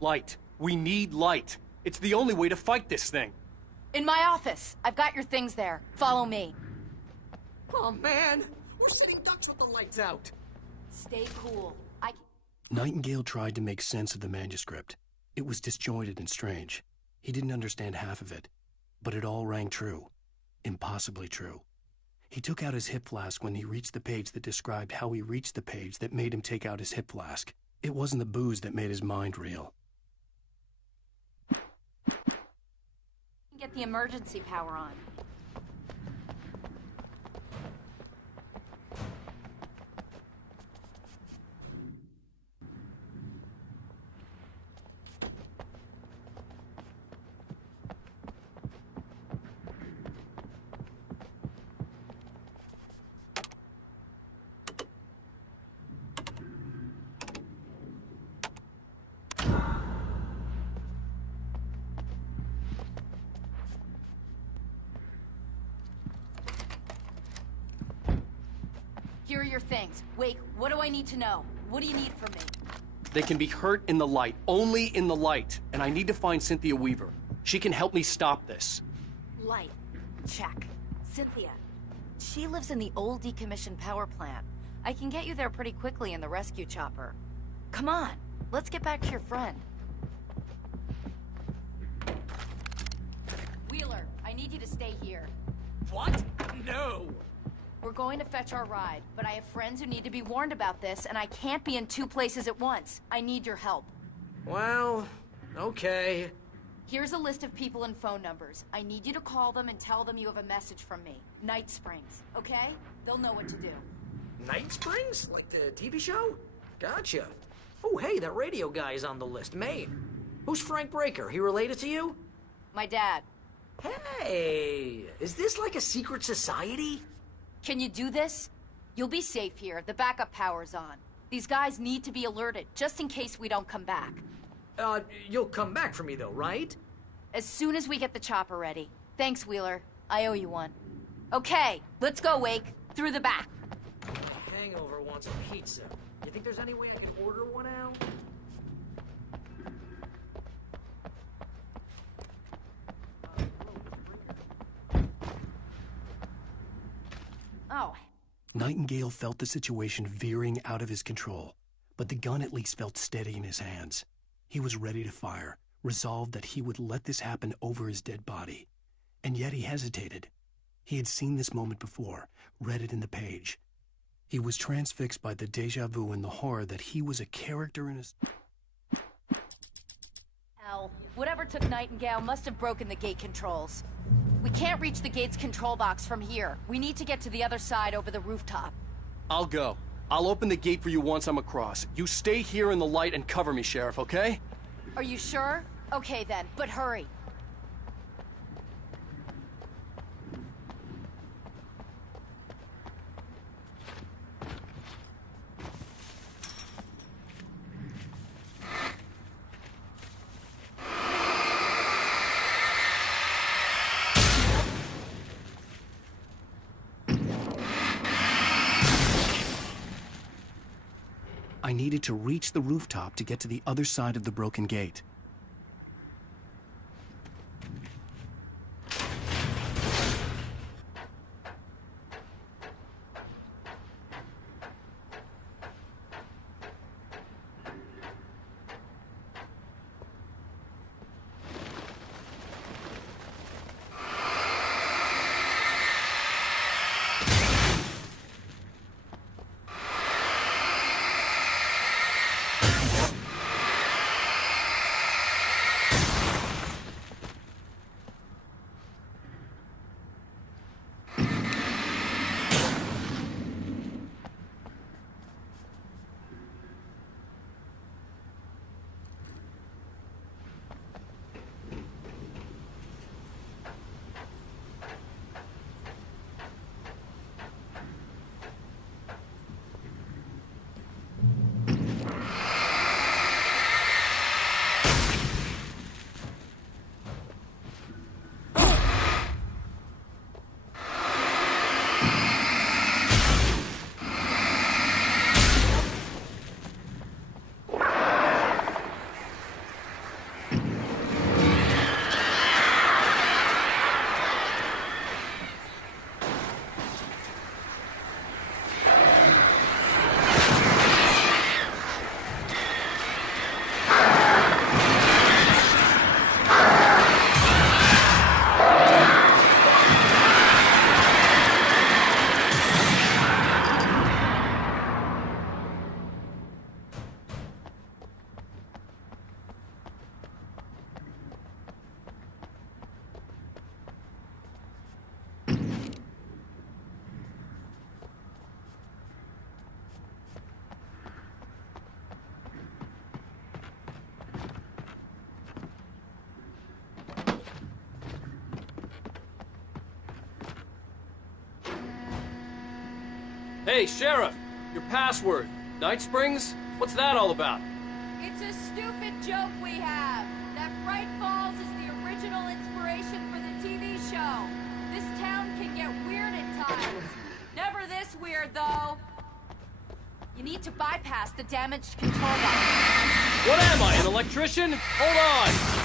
Light. We need light. It's the only way to fight this thing. In my office. I've got your things there. Follow me. Oh, man! We're sitting ducks with the lights out. Stay cool. Nightingale tried to make sense of the manuscript. It was disjointed and strange. He didn't understand half of it, but it all rang true. Impossibly true. He took out his hip flask when he reached the page that described how he reached the page that made him take out his hip flask. It wasn't the booze that made his mind reel. Get the emergency power on. Here are your things. Wake, what do I need to know? What do you need from me? They can be hurt in the light, only in the light, and I need to find Cynthia Weaver. She can help me stop this. Light. Check. Cynthia. She lives in the old decommissioned power plant. I can get you there pretty quickly in the rescue chopper. Come on, let's get back to your friend. Wheeler, I need you to stay here. What? No! We're going to fetch our ride, but I have friends who need to be warned about this, and I can't be in 2 places at once. I need your help. Well, okay. Here's a list of people and phone numbers. I need you to call them and tell them you have a message from me. Night Springs, okay? They'll know what to do. Night Springs? Like the TV show? Gotcha. Oh, hey, that radio guy is on the list. Maine. Who's Frank Breaker? He related to you? My dad. Hey, is this like a secret society? Can you do this? You'll be safe here. The backup power's on. These guys need to be alerted, just in case we don't come back. You'll come back for me though, right? As soon as we get the chopper ready. Thanks, Wheeler. I owe you one. Okay, let's go, Wake. Through the back. Hangover wants a pizza. You think there's any way I can order one out? Oh. Nightingale felt the situation veering out of his control, but the gun at least felt steady in his hands. He was ready to fire, resolved that he would let this happen over his dead body. And yet he hesitated. He had seen this moment before, read it in the page. He was transfixed by the déjà vu and the horror that he was a character in a... Hell, whatever took Nightingale must have broken the gate controls. We can't reach the gate's control box from here. We need to get to the other side over the rooftop. I'll go. I'll open the gate for you once I'm across. You stay here in the light and cover me, Sheriff, okay? Are you sure? Okay then, but hurry. I needed to reach the rooftop to get to the other side of the broken gate. Hey, Sheriff! Your password. Night Springs? What's that all about? It's a stupid joke we have. That Bright Falls is the original inspiration for the TV show. This town can get weird at times. Never this weird, though. You need to bypass the damaged control box. What am I, an electrician? Hold on!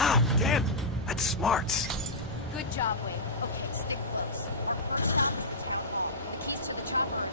Ah, damn! That's smart. Good job, Wade. Okay, stick close. Keys to the chopper.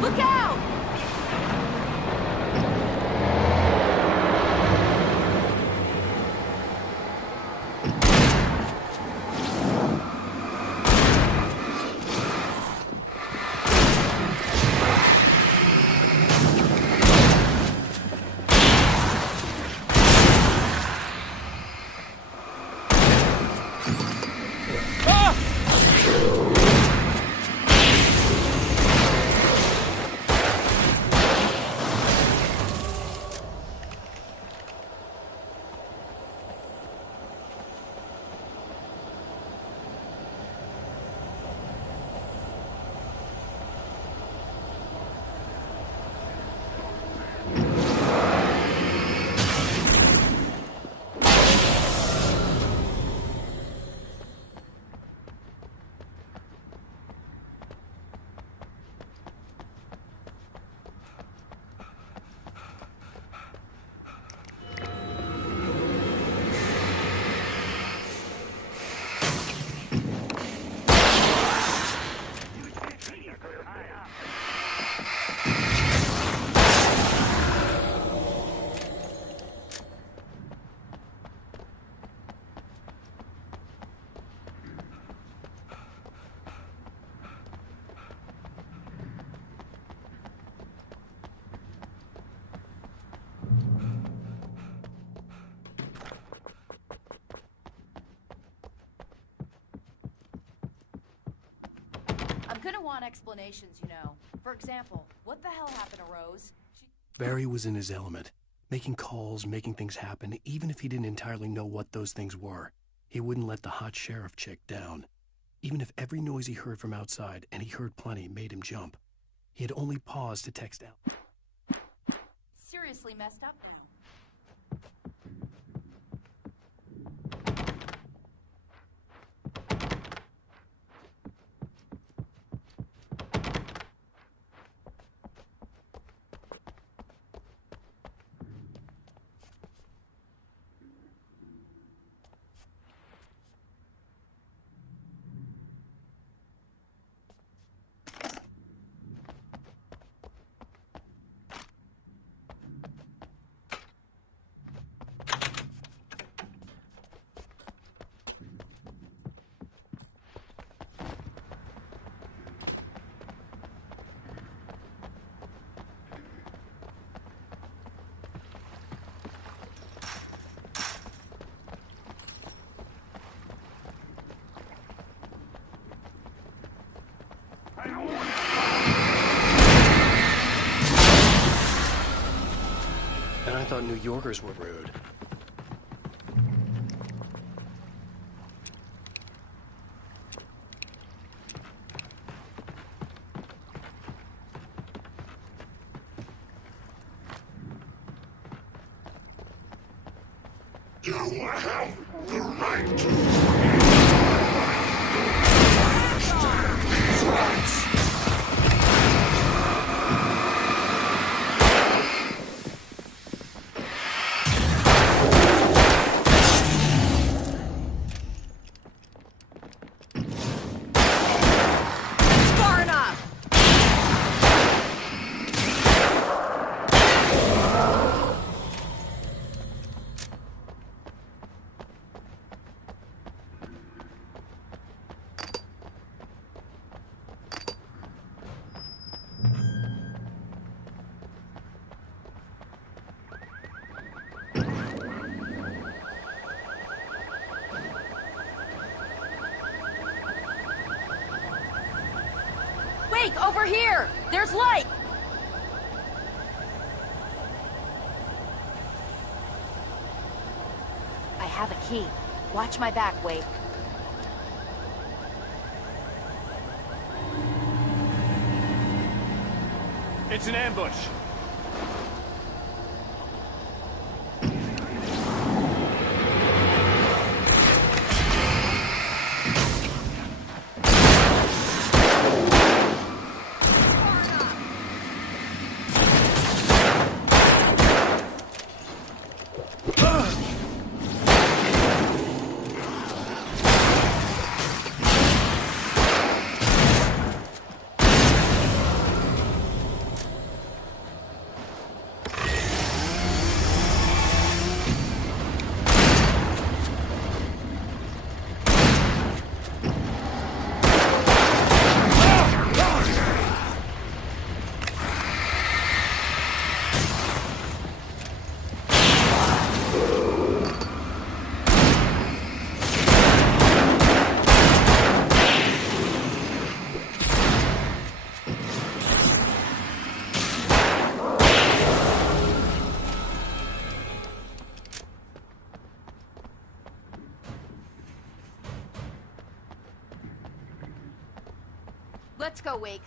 Look out! I'm gonna want explanations, you know. For example, what the hell happened to Rose? Barry was in his element, making calls, making things happen, even if he didn't entirely know what those things were. He wouldn't let the hot sheriff chick down. Even if every noise he heard from outside, and he heard plenty, made him jump. He had only paused to text out. Seriously messed up now. And I thought New Yorkers were rude. You have the right to understand these rights. Far enough! Wake, over here! There's light! I have a key. Watch my back, Wake. It's an ambush. Let's go, Wake.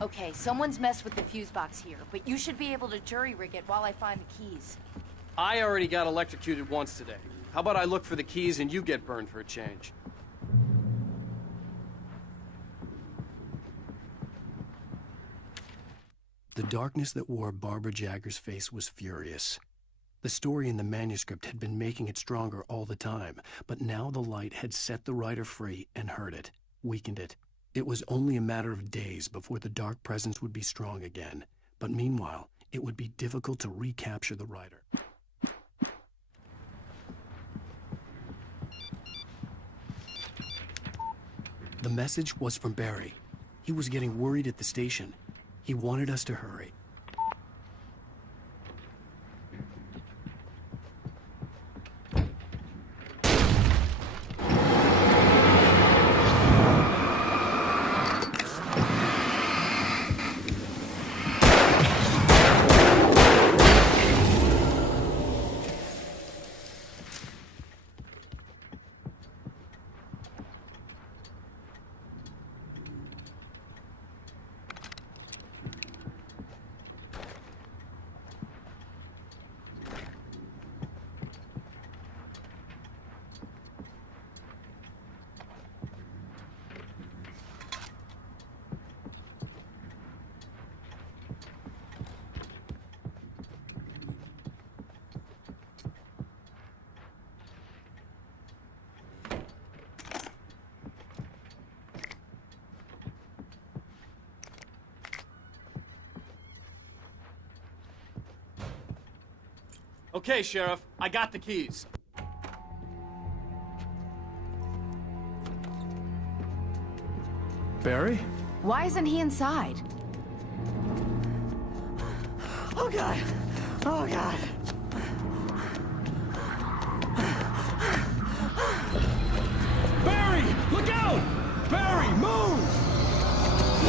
Okay, someone's messed with the fuse box here, but you should be able to jury-rig it while I find the keys. I already got electrocuted once today. How about I look for the keys and you get burned for a change? The darkness that wore Barbara Jagger's face was furious. The story in the manuscript had been making it stronger all the time, but now the light had set the writer free and hurt it, weakened it. It was only a matter of days before the dark presence would be strong again, but meanwhile, it would be difficult to recapture the writer. The message was from Barry. He was getting worried at the station. He wanted us to hurry. Okay, Sheriff, I got the keys. Barry? Why isn't he inside? Oh, God. Oh, God. Barry! Look out! Barry, move!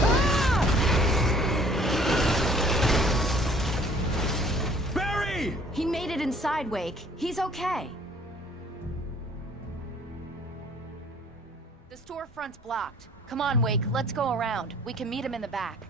Ah! Barry! He made it inside, Wake. He's okay. The storefront's blocked. Come on, Wake. Let's go around. We can meet him in the back.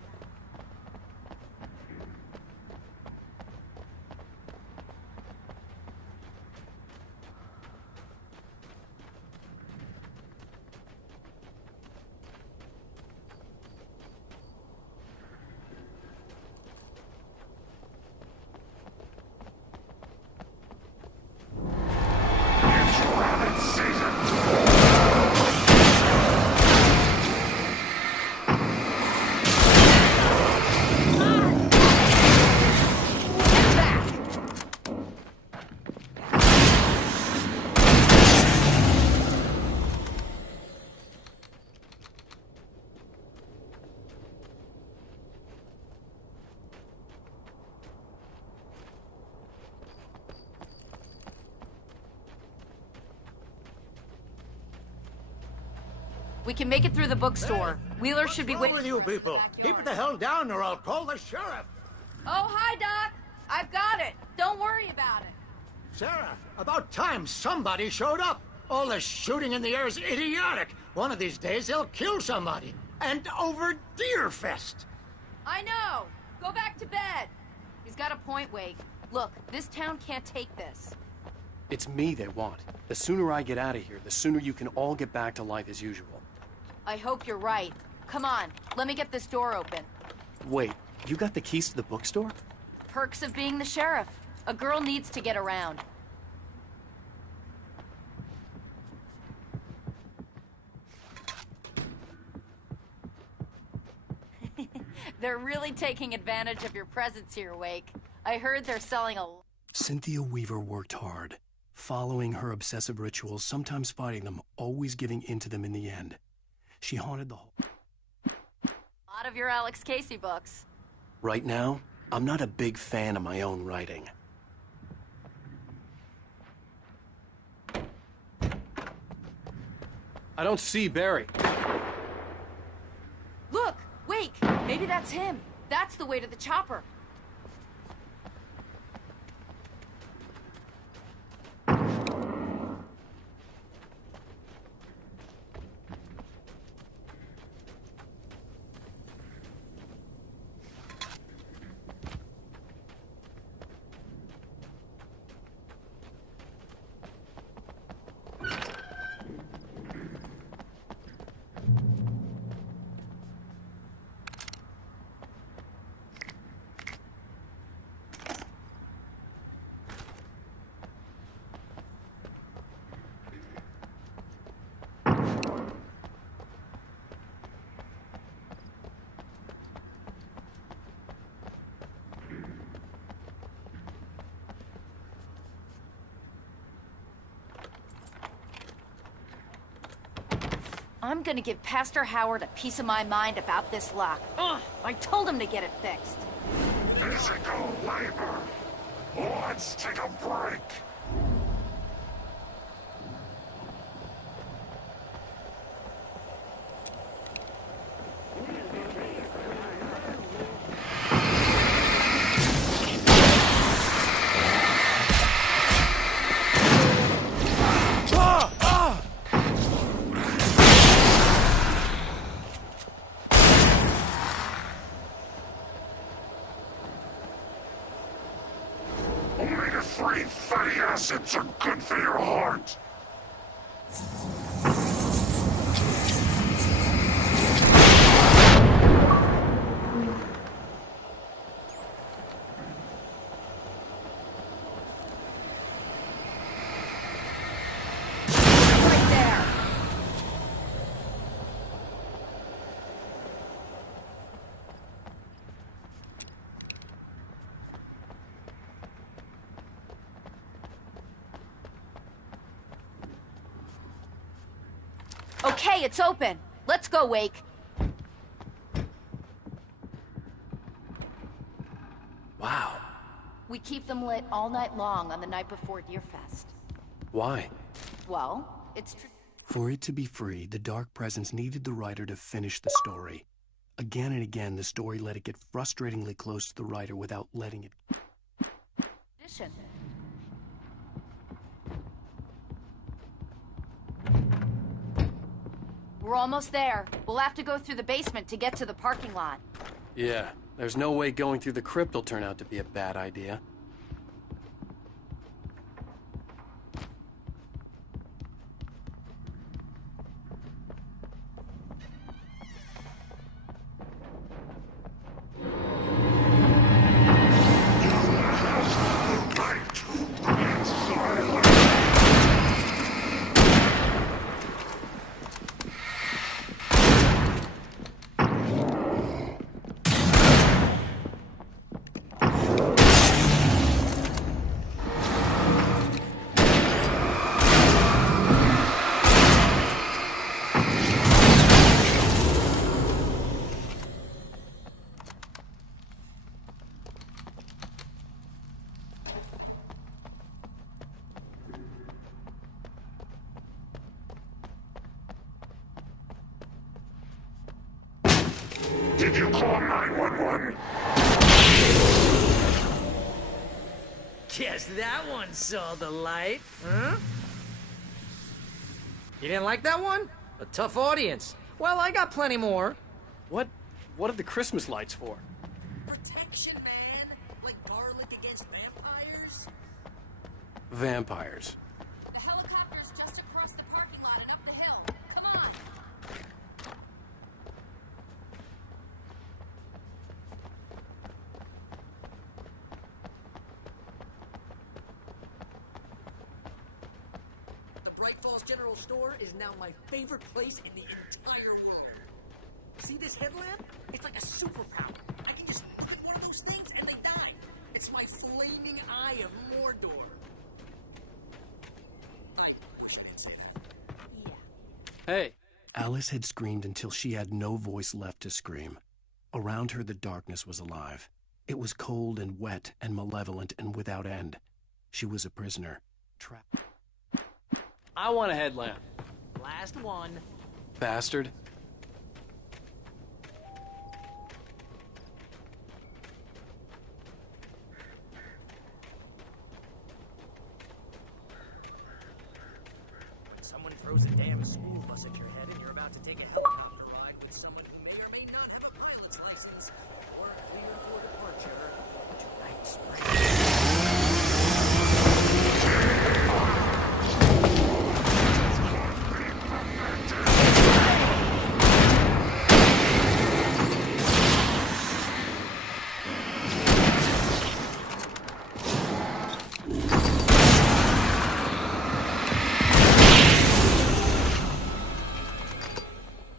We can make it through the bookstore. Wheeler should be waiting with you people? Keep it the hell down or I'll call the sheriff. Oh, hi, Doc. I've got it. Don't worry about it. Sarah, about time somebody showed up. All the shooting in the air is idiotic. One of these days they'll kill somebody. And over Deerfest. I know. Go back to bed. He's got a point, Wake. Look, this town can't take this. It's me they want. The sooner I get out of here, the sooner you can all get back to life as usual. I hope you're right. Come on, let me get this door open. Wait, you got the keys to the bookstore? Perks of being the sheriff. A girl needs to get around. They're really taking advantage of your presence here, Wake. I heard they're selling a... Cynthia Weaver worked hard, following her obsessive rituals, sometimes fighting them, always giving in to them in the end. She haunted the whole... lot of your Alex Casey books. Right now, I'm not a big fan of my own writing. I don't see Barry. Look! Wake! Maybe that's him. That's the way to the chopper. I'm gonna give Pastor Howard a piece of my mind about this lock. Ugh! I told him to get it fixed. Physical labor. Let's take a break. Omega-3 fatty acids are good for your heart. Right there. Okay, it's open. Let's go, Wake. Wow. We keep them lit all night long on the night before Deerfest. Why? Well, it's For it to be free, the Dark Presence needed the writer to finish the story. Again and again, the story let it get frustratingly close to the writer without letting it... tradition. We're almost there. We'll have to go through the basement to get to the parking lot. Yeah, there's no way going through the crypt will turn out to be a bad idea. Did you call 911? Guess that one saw the light, huh? You didn't like that one? A tough audience. Well, I got plenty more. What are the Christmas lights for? Protection, man. Like garlic against vampires. Vampires. The helicopter's just across the parking lot and up the hill. Come on. The Bright Falls General Store is now my favorite place in the entire world. See this headlamp? It's like a superpower. I can just look at one of those things and they die. It's my flaming eye of Mordor. I wish I didn't say that. Yeah. Hey, Alice had screamed until she had no voice left to scream. Around her, the darkness was alive. It was cold and wet and malevolent and without end. She was a prisoner, trapped. I want a headlamp. Last one. Bastard. When someone throws a damn school bus at your head and you're about to take a helicopter ride with someone who may or may not have a pilot's license, or clear for departure, tonight's spring.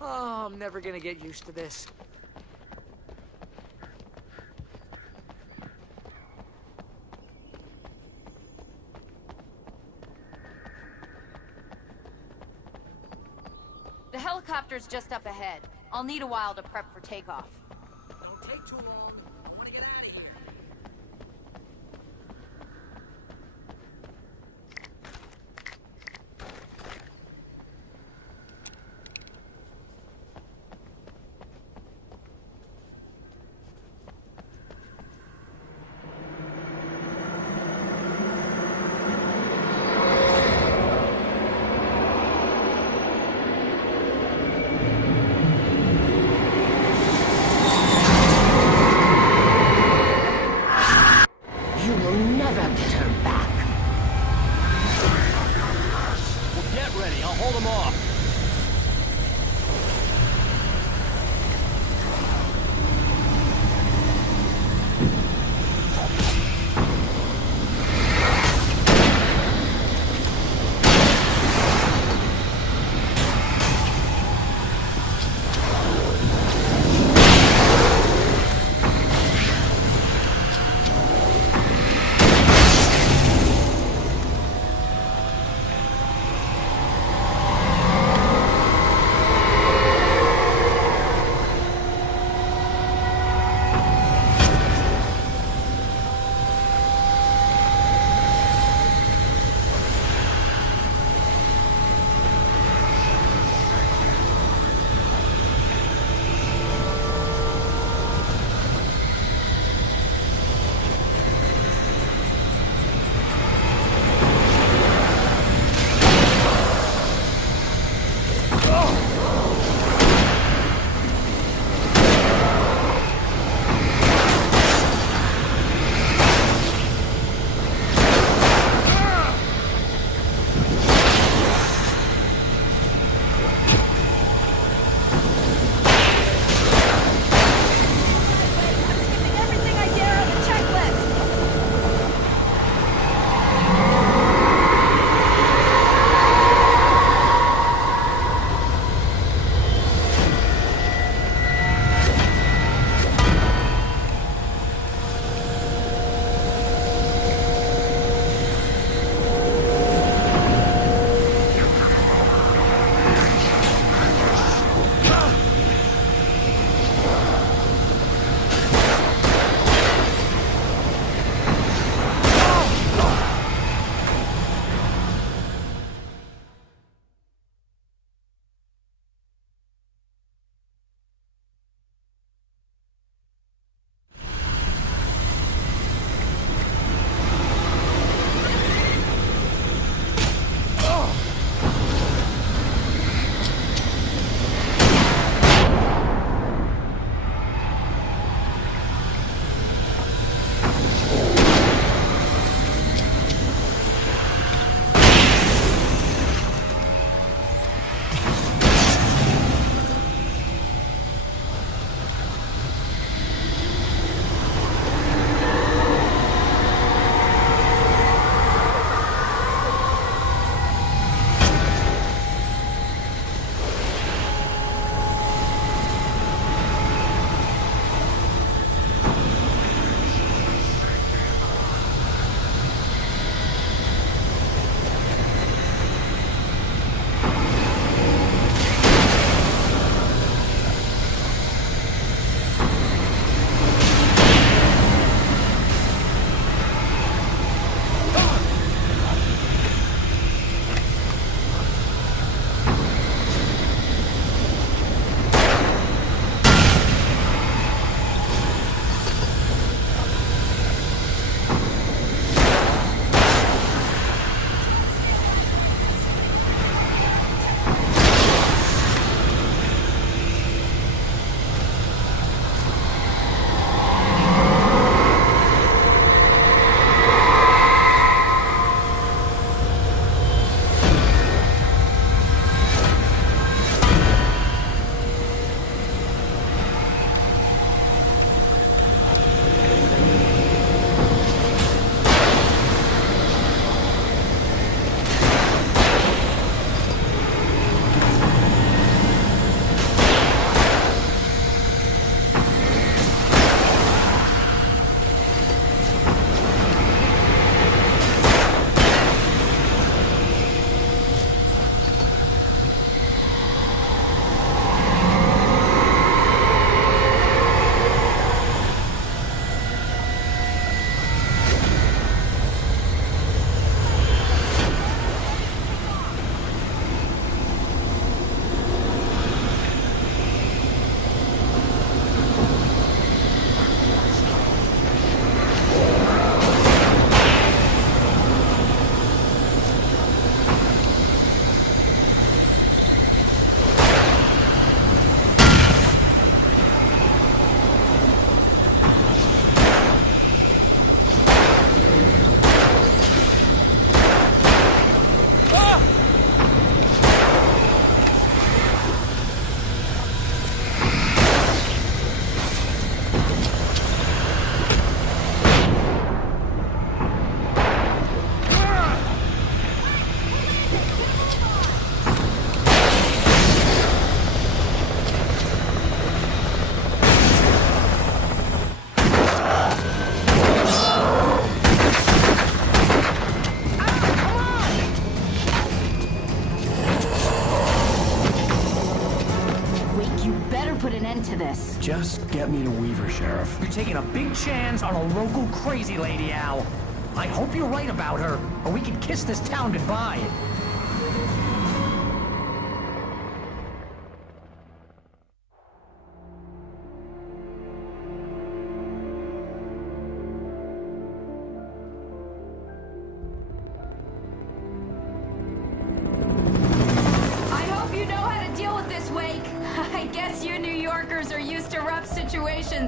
Oh, I'm never gonna get used to this. The helicopter's just up ahead. I'll need a while to prep for takeoff. Don't take too long. I wanna get out of here. better put an end to this. Just get me to Weaver, Sheriff. You're taking a big chance on a local crazy lady, Al. I hope you're right about her, or we can kiss this town goodbye.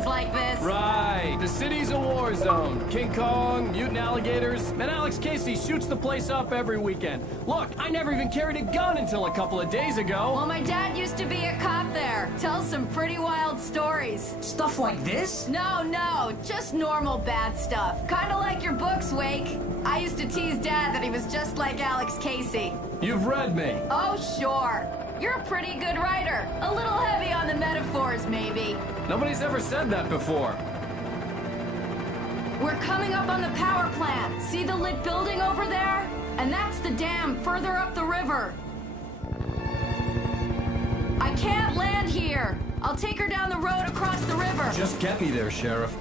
Like this. Right. The city's a war zone. King Kong, mutant alligators, and Alex Casey shoots the place up every weekend. Look, I never even carried a gun until a couple of days ago. Well, my dad used to be a cop there. Tells some pretty wild stories. Stuff like this? No, just normal bad stuff. Kind of like your books, Wake. I used to tease Dad that he was just like Alex Casey. You've read me. Oh, sure. You're a pretty good writer. A little heavy on the metaphors, maybe. Nobody's ever said that before. We're coming up on the power plant. See the lit building over there? And that's the dam further up the river. I can't land here. I'll take her down the road across the river. Just get me there, Sheriff.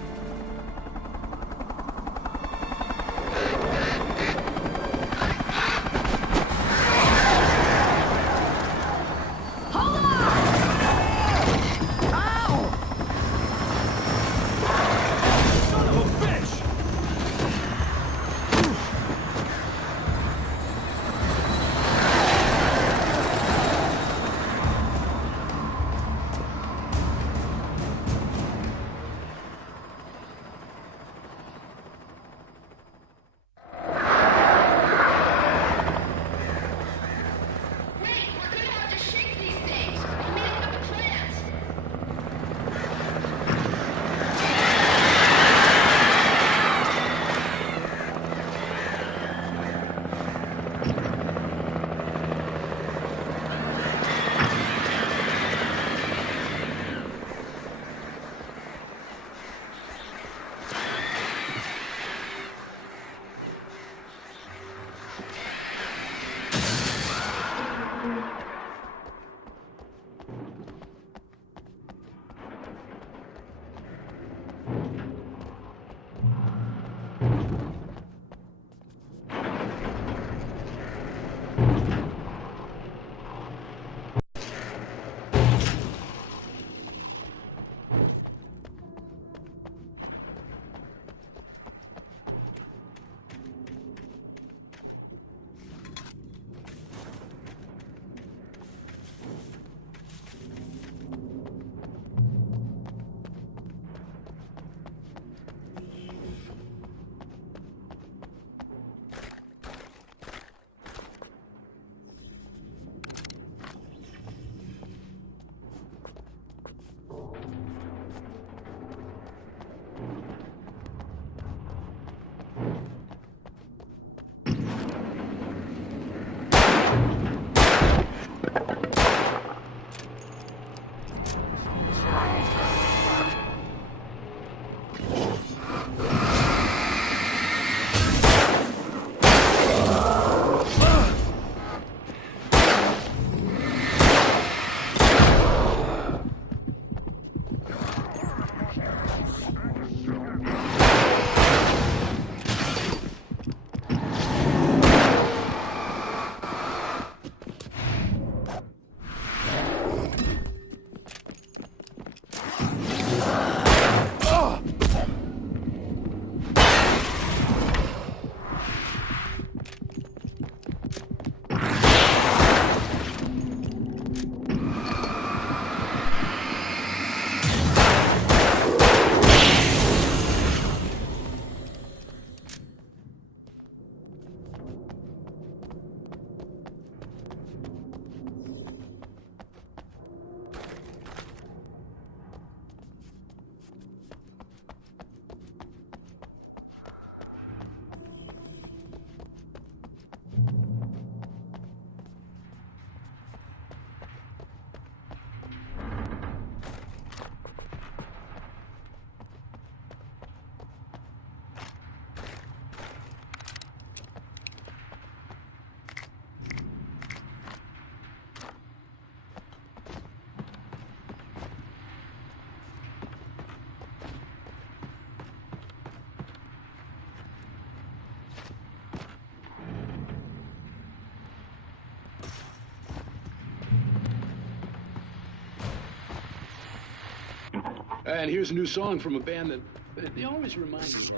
And here's a new song from a band that they always remind me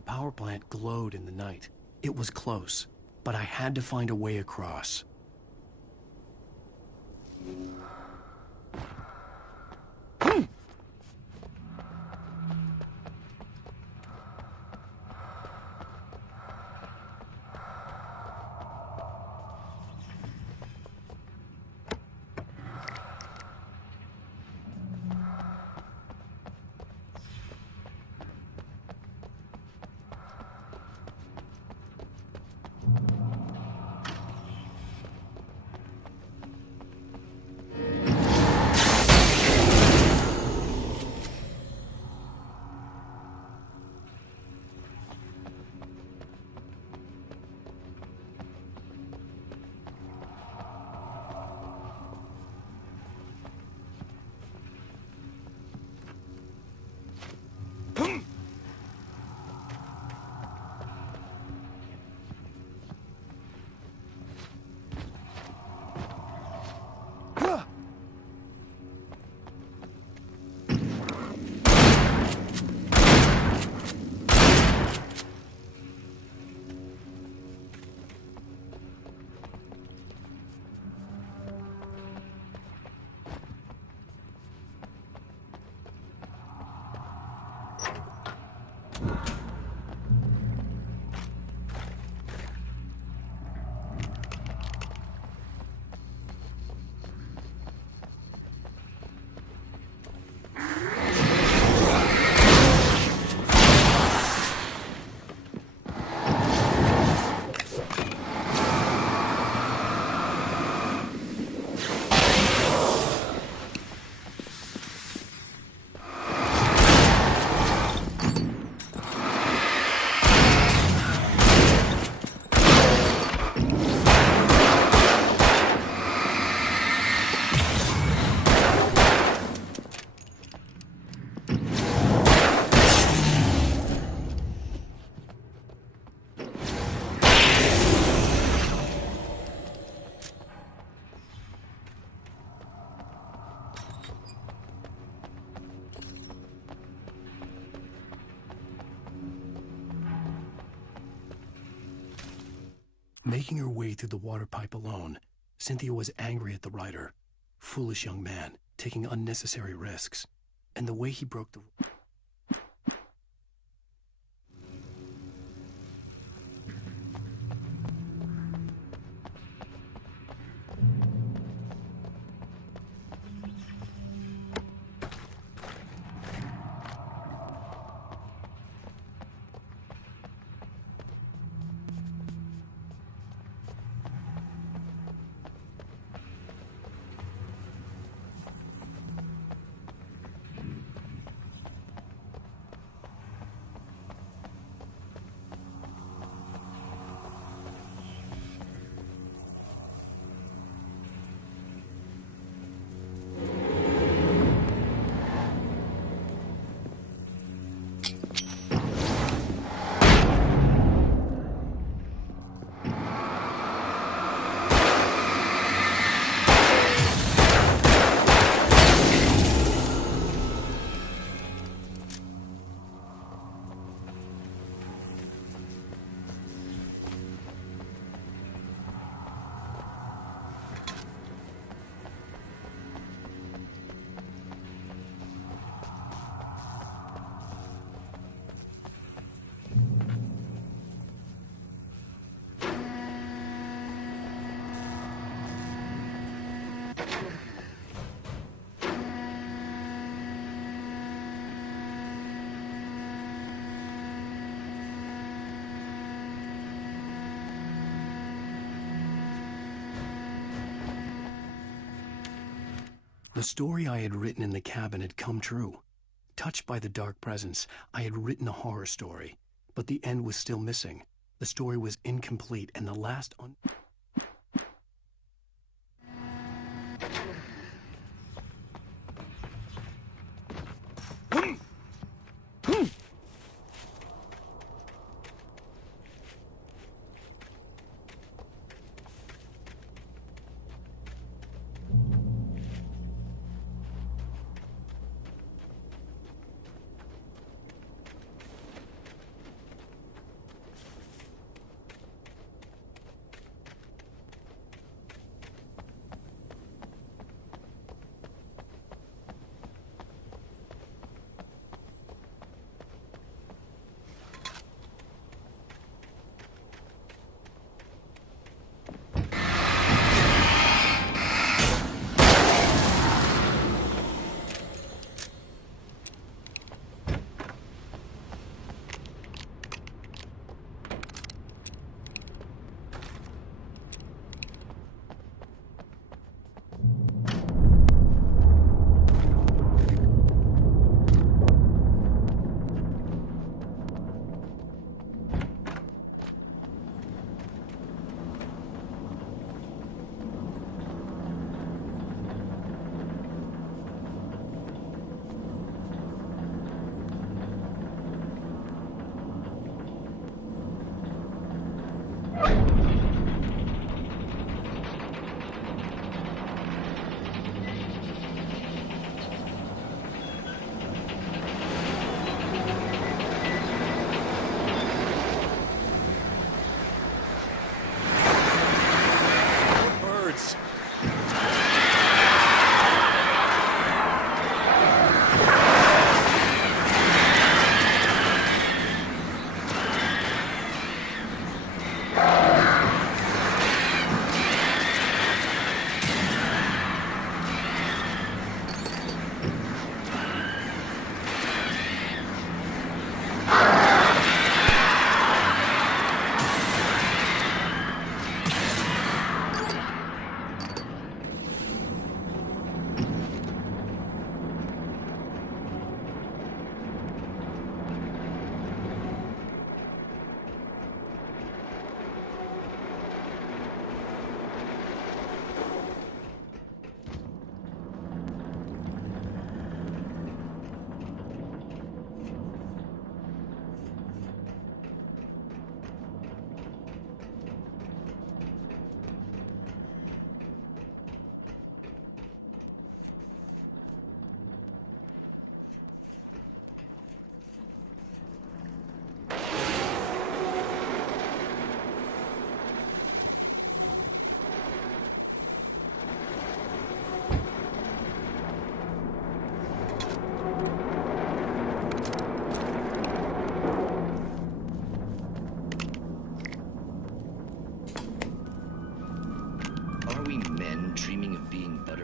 The power plant glowed in the night. It was close, but I had to find a way across. Making her way through the water pipe alone, Cynthia was angry at the writer. Foolish young man, taking unnecessary risks. And the way he broke the... The story I had written in the cabin had come true. Touched by the dark presence, I had written a horror story, but the end was still missing. The story was incomplete, and the last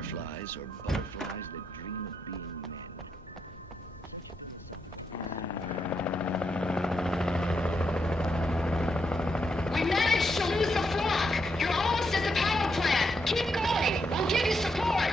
butterflies or butterflies that dream of being men. We managed to lose the flock. You're almost at the power plant. Keep going. We'll give you support.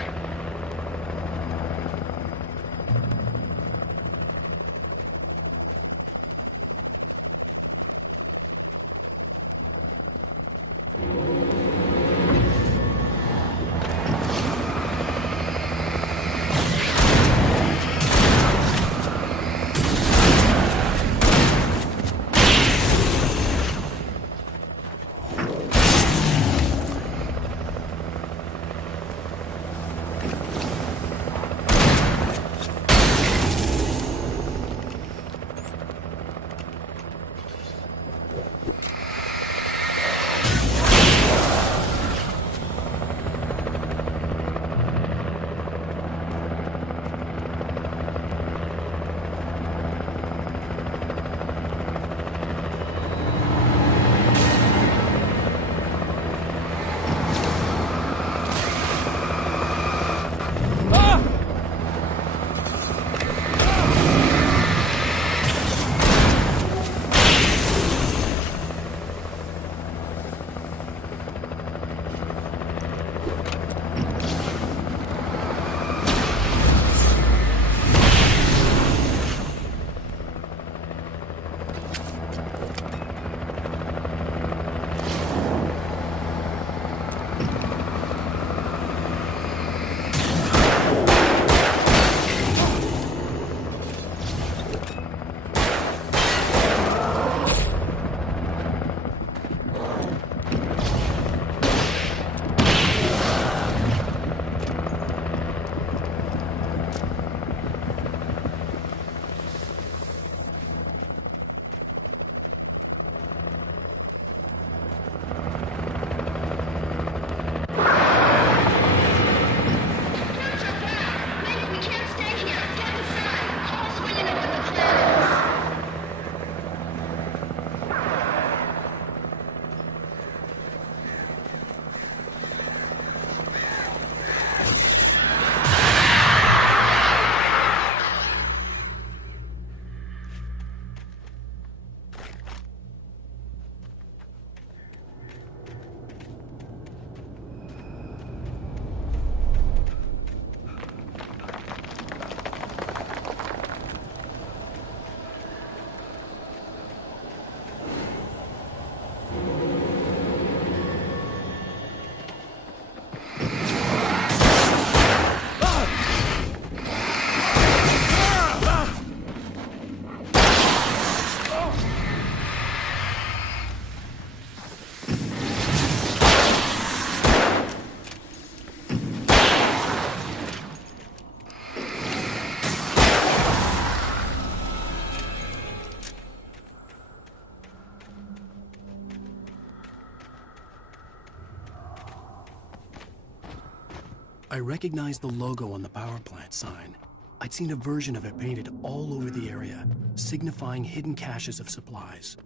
I recognized the logo on the power plant sign. I'd seen a version of it painted all over the area, signifying hidden caches of supplies.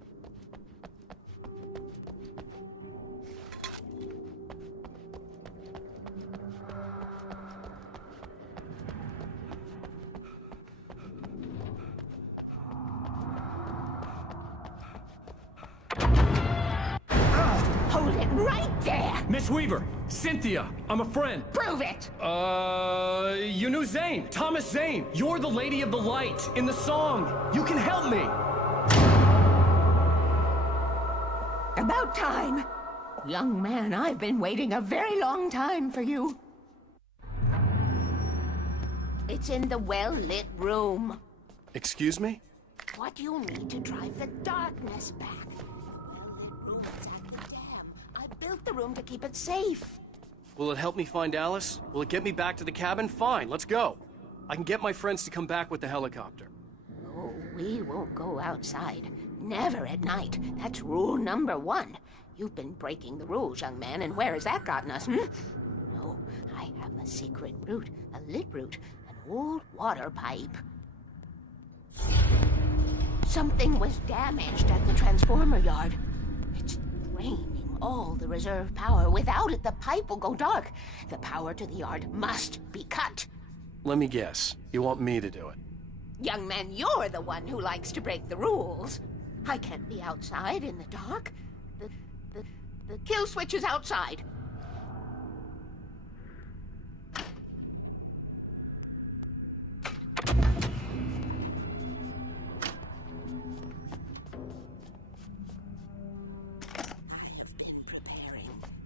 Hold it right there! Miss Weaver, Cynthia, I'm a friend. Prove it! You knew Zane, Thomas Zane. You're the Lady of the Light in the song. You can help me. About time. Young man, I've been waiting a very long time for you. It's in the well-lit room. Excuse me? What you need to drive the darkness back. The well-lit room is at the dam. I built the room to keep it safe. Will it help me find Alice? Will it get me back to the cabin? Fine, let's go. I can get my friends to come back with the helicopter. Oh, we won't go outside. Never at night. That's rule number 1. You've been breaking the rules, young man, and where has that gotten us, No, I have a secret route, a lit route, an old water pipe. Something was damaged at the transformer yard. It's draining all the reserve power. Without it, the pipe will go dark. The power to the yard must be cut. Let me guess. You want me to do it? Young man, you're the one who likes to break the rules. I can't be outside in the dark. The kill switch is outside.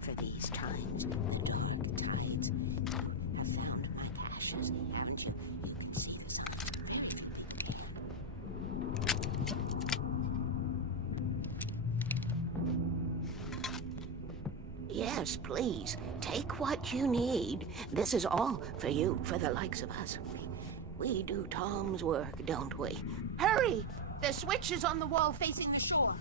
For these times, the dark tides. You have found my caches, haven't you? You can see the sign. Yes, please. Take what you need. This is all for you, for the likes of us. We do Tom's work, don't we? Hurry! The switch is on the wall facing the shore.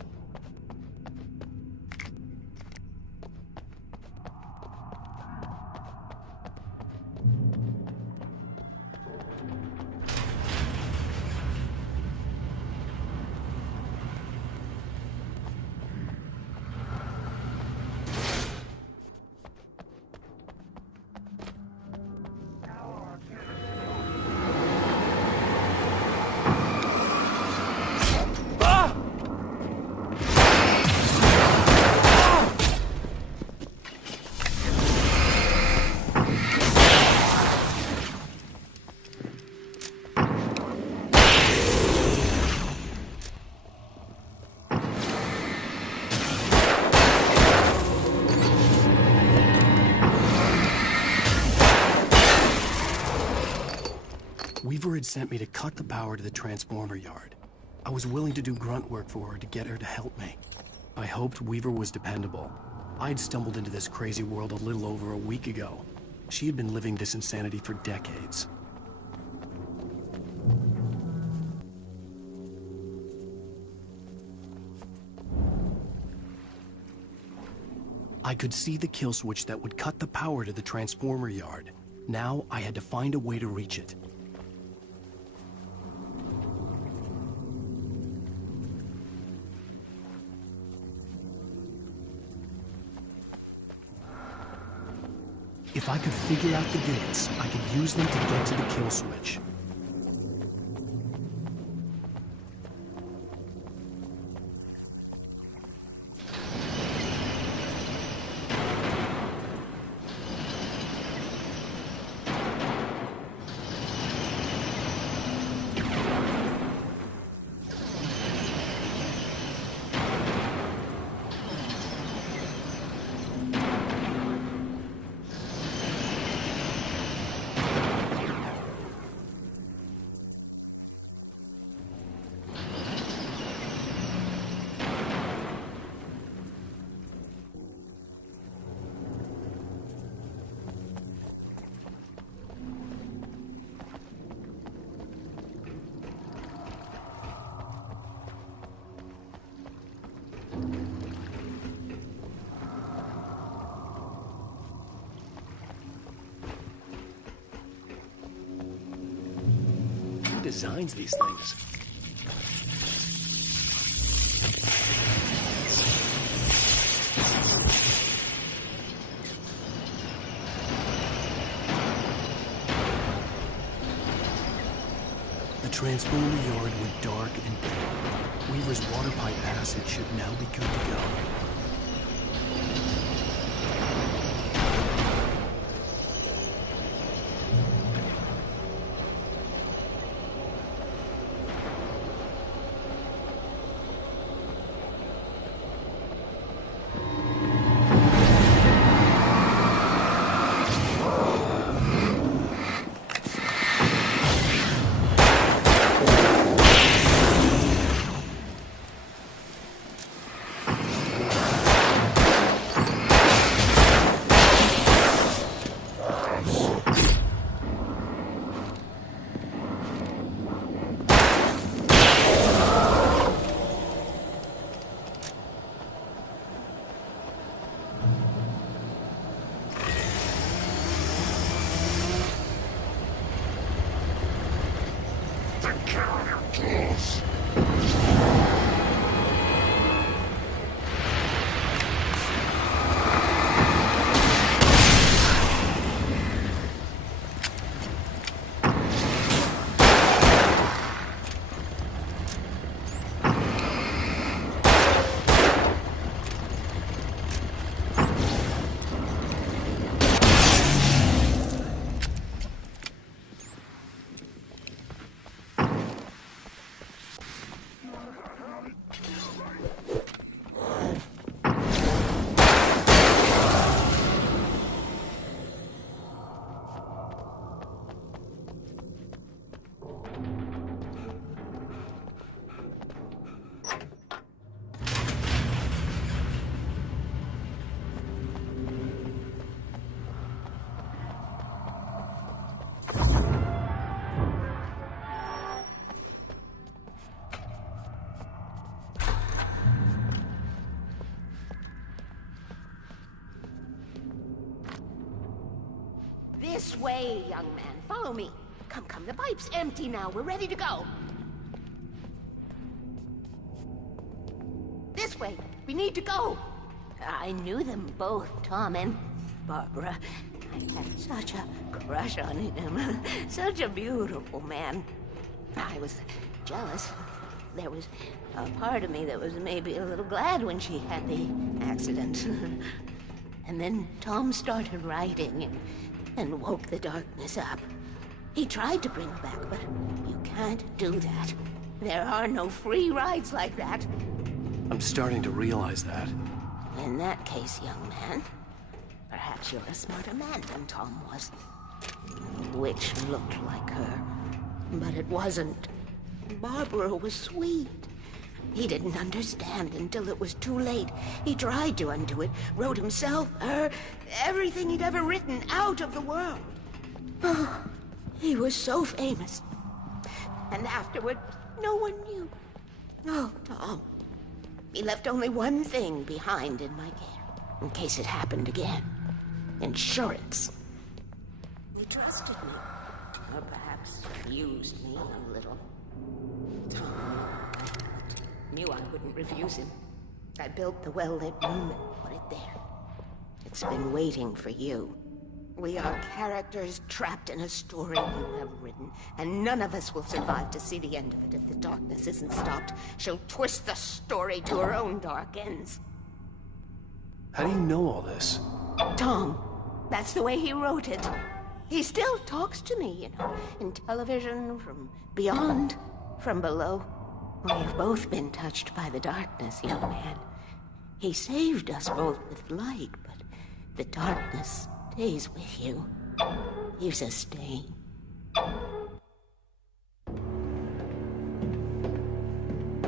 Weaver had sent me to cut the power to the transformer yard. I was willing to do grunt work for her to get her to help me. I hoped Weaver was dependable. I'd stumbled into this crazy world a little over a week ago. She had been living this insanity for decades. I could see the kill switch that would cut the power to the transformer yard. Now I had to find a way to reach it. If I could figure out the gates, I could use them to get to the kill switch. designs these things? The transponder yard went dark and dead. Weaver's water pipe passage should now be good to go. This way, young man. Follow me. Come, come. The pipe's empty now. We're ready to go. This way. We need to go. I knew them both, Tom and Barbara. I had such a crush on him. Such a beautiful man. I was jealous. There was a part of me that was maybe a little glad when she had the accident. And then Tom started writing and woke the darkness up. He tried to bring her back, but you can't do that. There are no free rides like that. I'm starting to realize that. In that case, young man, perhaps you're a smarter man than Tom was. The witch looked like her, but it wasn't. Barbara was sweet. He didn't understand until it was too late. He tried to undo it, wrote himself, her, everything he'd ever written out of the world. Oh, he was so famous. And afterward, no one knew. Oh, Tom. He left only one thing behind in my care, in case it happened again. Insurance. He trusted me, or perhaps used me a little. Tom knew I wouldn't refuse him. I built the well-lit room and put it there. It's been waiting for you. We are characters trapped in a story you have written, and none of us will survive to see the end of it if the darkness isn't stopped. She'll twist the story to her own dark ends. How do you know all this? Tom, that's the way he wrote it. He still talks to me, you know, in television, from beyond, from below. We've both been touched by the darkness, young man. He saved us both with light, but the darkness stays with you. Leaves a stain.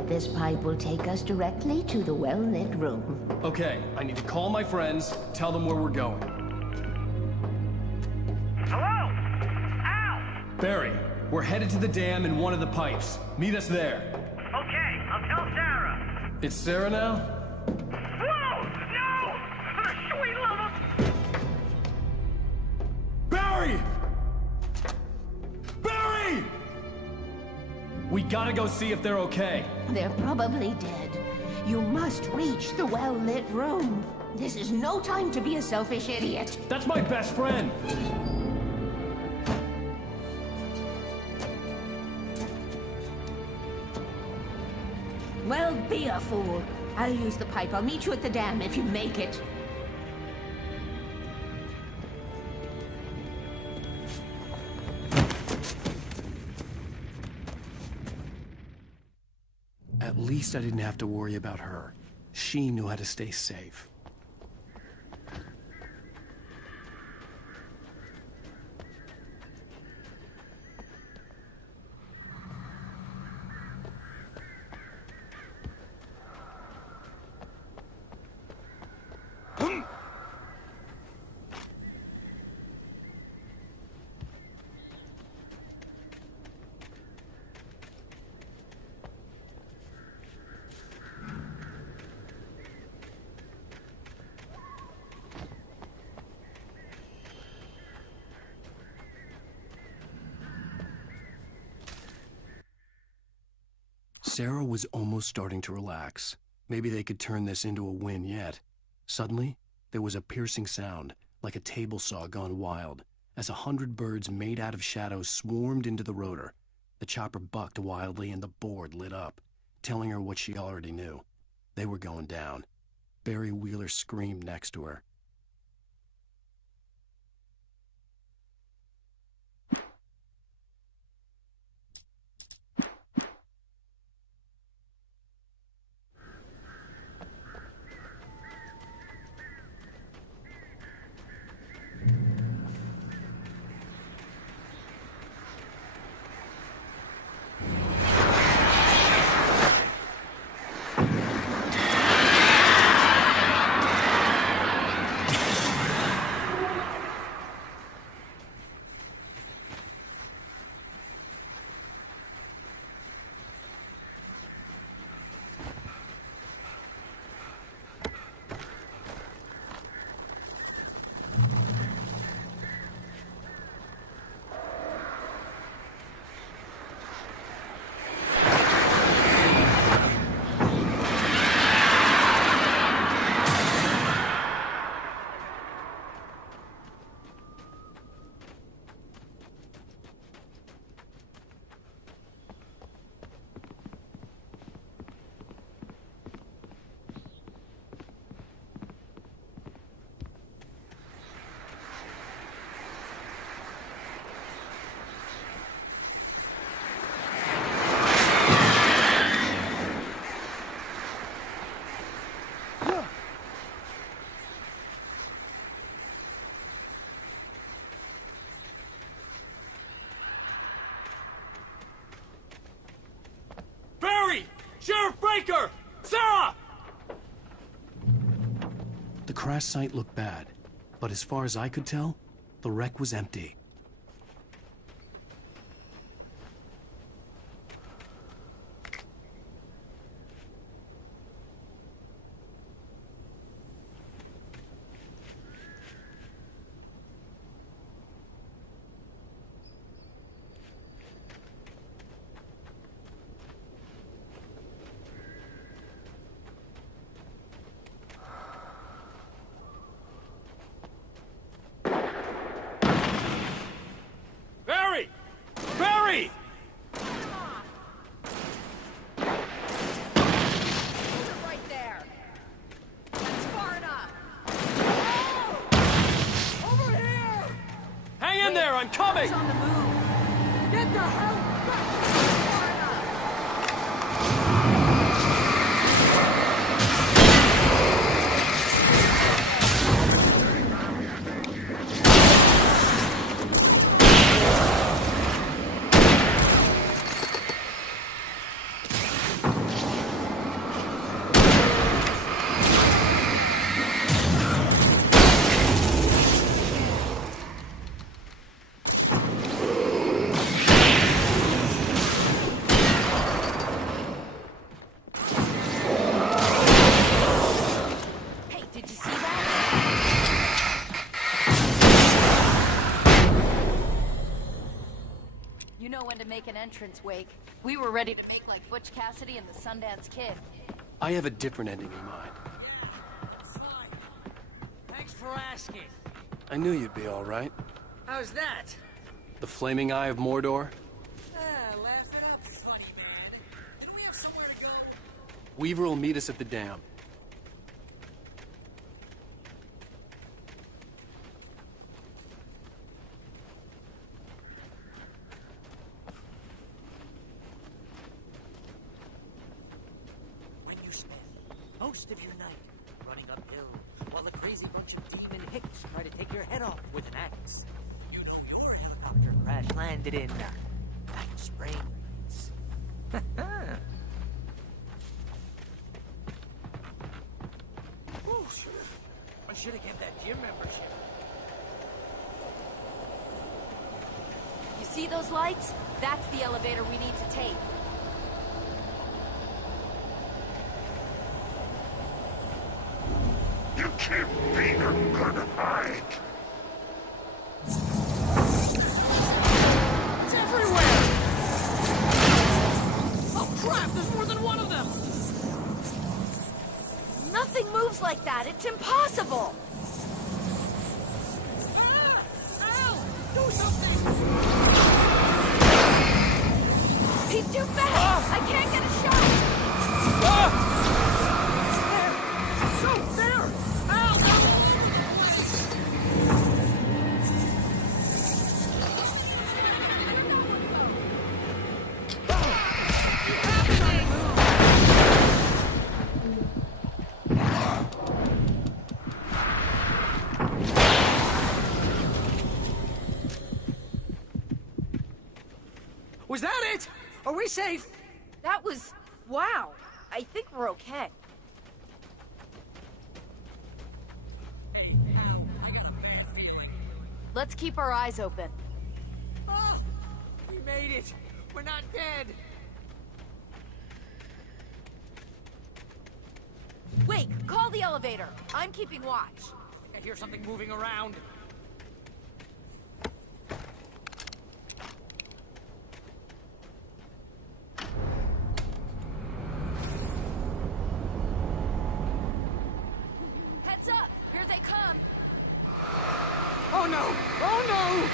This pipe will take us directly to the well-lit room. Okay, I need to call my friends, tell them where we're going. Hello? Al! Barry, we're headed to the dam in one of the pipes. Meet us there. Okay, I'll tell Sarah. It's Sarah now? Whoa! No! For the sweet love of... Barry! Barry! We gotta go see if they're okay. They're probably dead. You must reach the well-lit room. This is no time to be a selfish idiot. That's my best friend. Well, be a fool. I'll use the pipe. I'll meet you at the dam if you make it. At least I didn't have to worry about her. She knew how to stay safe. Sarah was almost starting to relax. Maybe they could turn this into a win yet. Suddenly, there was a piercing sound, like a table saw gone wild, as 100 birds made out of shadows swarmed into the rotor. The chopper bucked wildly and the board lit up, telling her what she already knew. They were going down. Barry Wheeler screamed next to her. Sheriff Baker! Sarah! The crash site looked bad, but as far as I could tell, the wreck was empty. I'm coming! He's on the move. Get the hell know when to make an entrance, Wake. We were ready to make like Butch Cassidy and the Sundance Kid. I have a different ending in mind. Thanks for asking. I knew you'd be all right. How's that? The flaming eye of Mordor? Laugh it up, funny man. Can we have somewhere to go? Weaver will meet us at the dam. When you spend most of your night running uphill while a crazy bunch of demon hicks try to take your head off with an axe, you know your helicopter crash landed in Night Springs. I should have kept that gym membership. You see those lights? That's the elevator we need to take. You can't beat a good hike. It's everywhere! Oh crap, there's more than one of them! Nothing moves like that. It's impossible. Al! Do something! He's too fast. I can't get a shot. There! Al! Was that it? Are we safe? That was... wow. I think we're okay. Hey, Al, I got a bad feeling. Let's keep our eyes open. Oh! We made it! We're not dead! Wait, call the elevator. I'm keeping watch. I hear something moving around. Heads up! Here they come! Oh no! Oh no!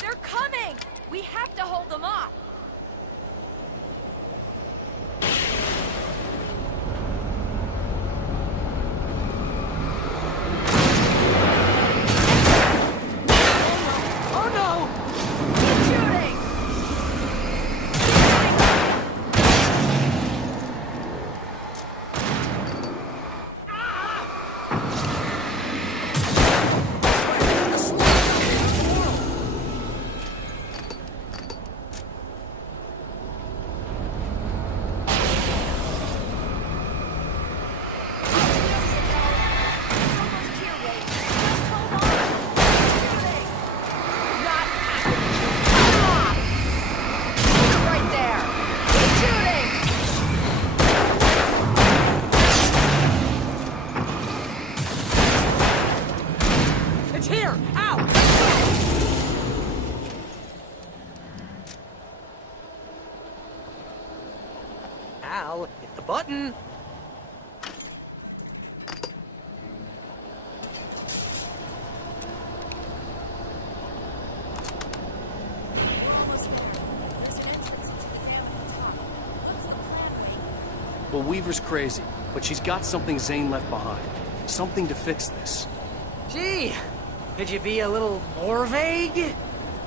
They're coming! We have to hold them off! Oh no! Keep shooting! It's here! Ow! Al, hit the button! Well, Weaver's crazy, but she's got something Zane left behind. Something to fix this. Gee, could you be a little more vague?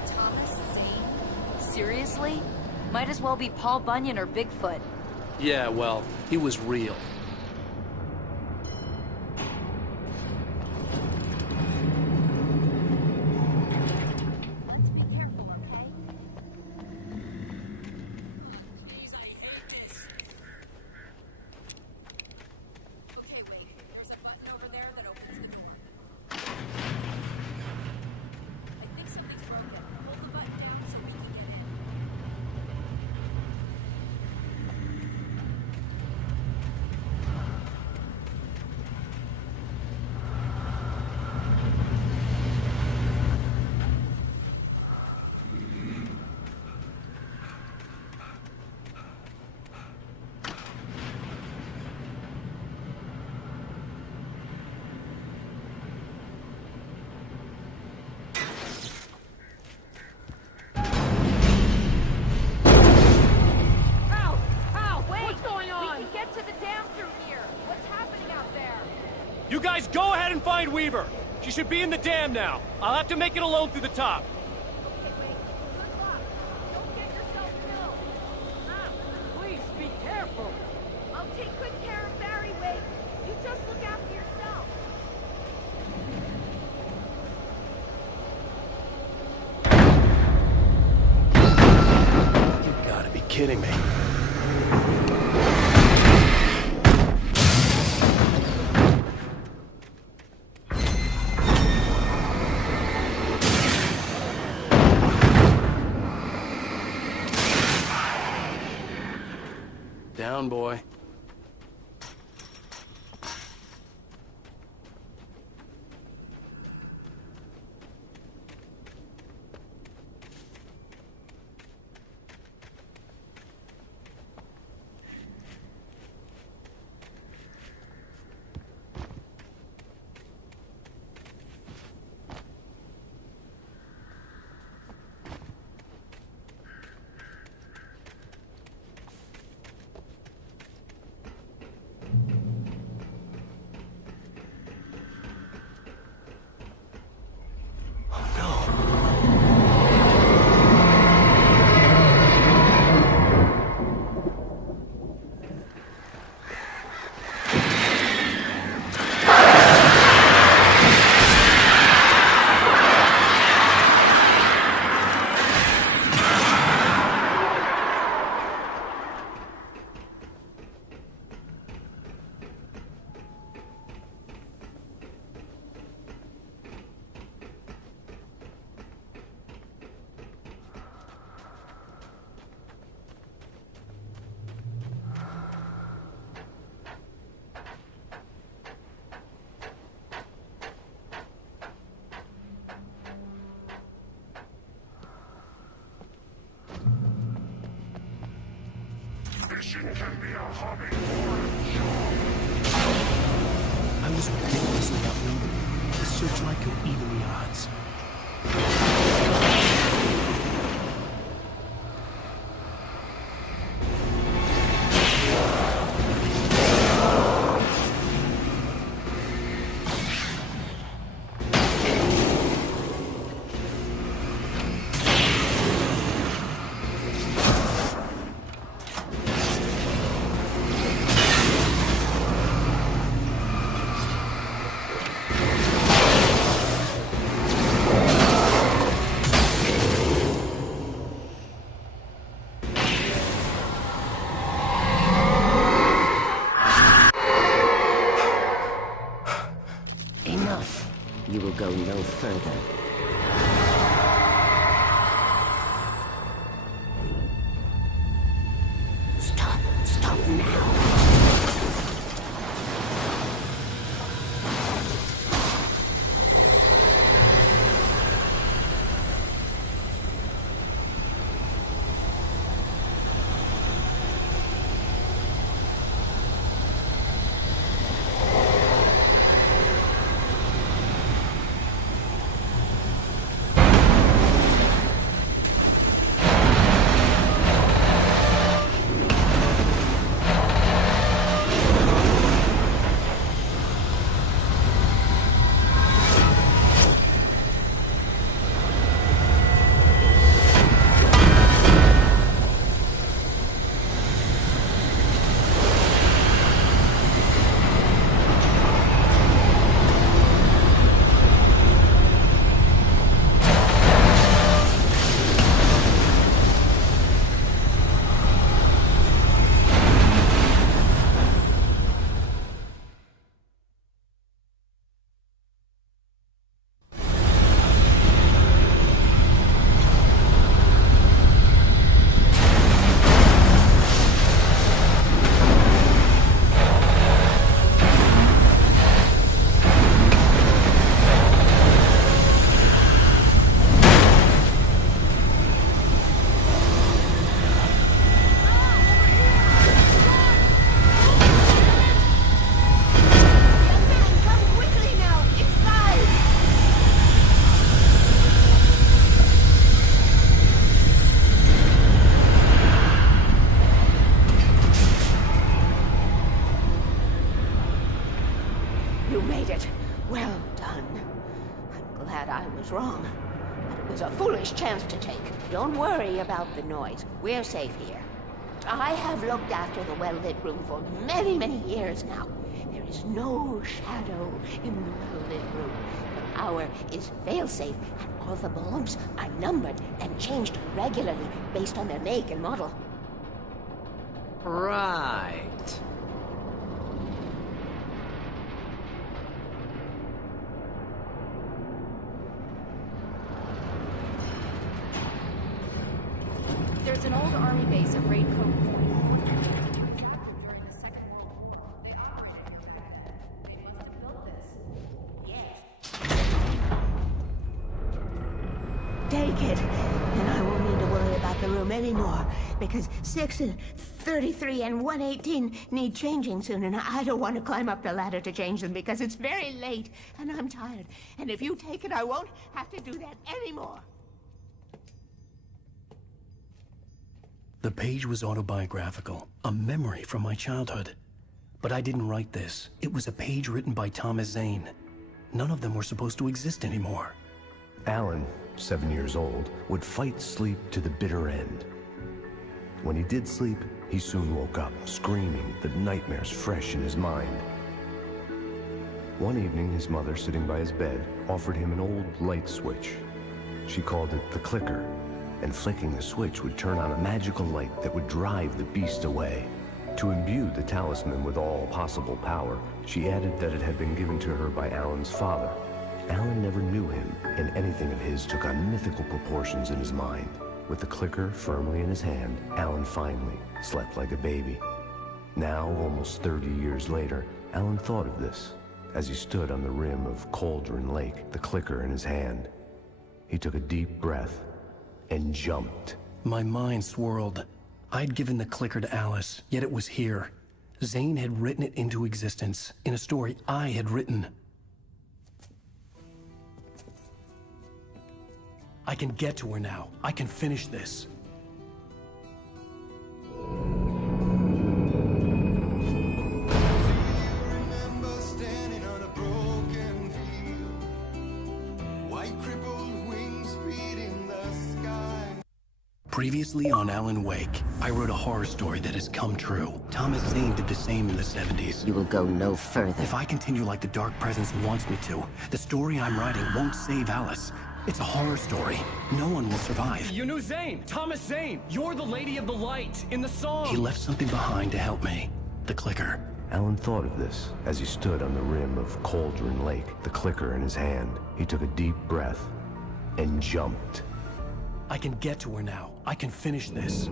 Thomas Zane? Seriously? Might as well be Paul Bunyan or Bigfoot. Yeah, well, he was real. Let's be careful, okay? Please, I hate this. Okay, wait. There's a button over there that opens the door. I think something's broken. Hold the button down so we can get in. You guys go ahead and find Weaver. She should be in the dam now. I'll have to make it alone through the top. Please be careful. I'll take good care of Barry, Wade. You just look after yourself. You gotta be kidding me. Down, boy. Fishing can be a hobby or a job. I was ridiculously outnumbered. The searchlight could even the odds. You will go no further. Stop now. was wrong. But it was a foolish chance to take. Don't worry about the noise. We're safe here. I have looked after the well-lit room for many, many years now. There is no shadow in the well-lit room. The power is fail-safe, and all the bulbs are numbered and changed regularly based on their make and model. Right. There's an old army base at Raid Cove Point. Take it, and I won't need to worry about the room anymore, because 6 and 33 and 118 need changing soon, and I don't want to climb up the ladder to change them because it's very late, and I'm tired. And if you take it, I won't have to do that anymore. The page was autobiographical, a memory from my childhood. But I didn't write this. It was a page written by Thomas Zane. None of them were supposed to exist anymore. Alan, 7 years old, would fight sleep to the bitter end. When he did sleep, he soon woke up, screaming, the nightmares fresh in his mind. One evening, his mother, sitting by his bed, offered him an old light switch. She called it the clicker, and flicking the switch would turn on a magical light that would drive the beast away. To imbue the talisman with all possible power, she added that it had been given to her by Alan's father. Alan never knew him, and anything of his took on mythical proportions in his mind. With the clicker firmly in his hand, Alan finally slept like a baby. Now, almost 30 years later, Alan thought of this as he stood on the rim of Cauldron Lake, the clicker in his hand. He took a deep breath and jumped. My mind swirled. I'd given the clicker to Alice, yet it was here. Zane had written it into existence, in a story I had written. I can get to her now. I can finish this. Previously on Alan Wake, I wrote a horror story that has come true. Thomas Zane did the same in the 70s. You will go no further. If I continue like the Dark Presence wants me to, the story I'm writing won't save Alice. It's a horror story. No one will survive. You knew Zane! Thomas Zane! You're the Lady of the Light in the song! He left something behind to help me. The clicker. Alan thought of this as he stood on the rim of Cauldron Lake, the clicker in his hand. He took a deep breath and jumped. I can get to her now. I can finish this.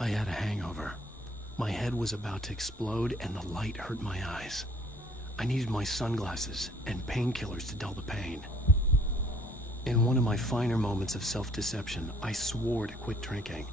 I had a hangover. My head was about to explode and the light hurt my eyes. I needed my sunglasses and painkillers to dull the pain. In one of my finer moments of self-deception, I swore to quit drinking.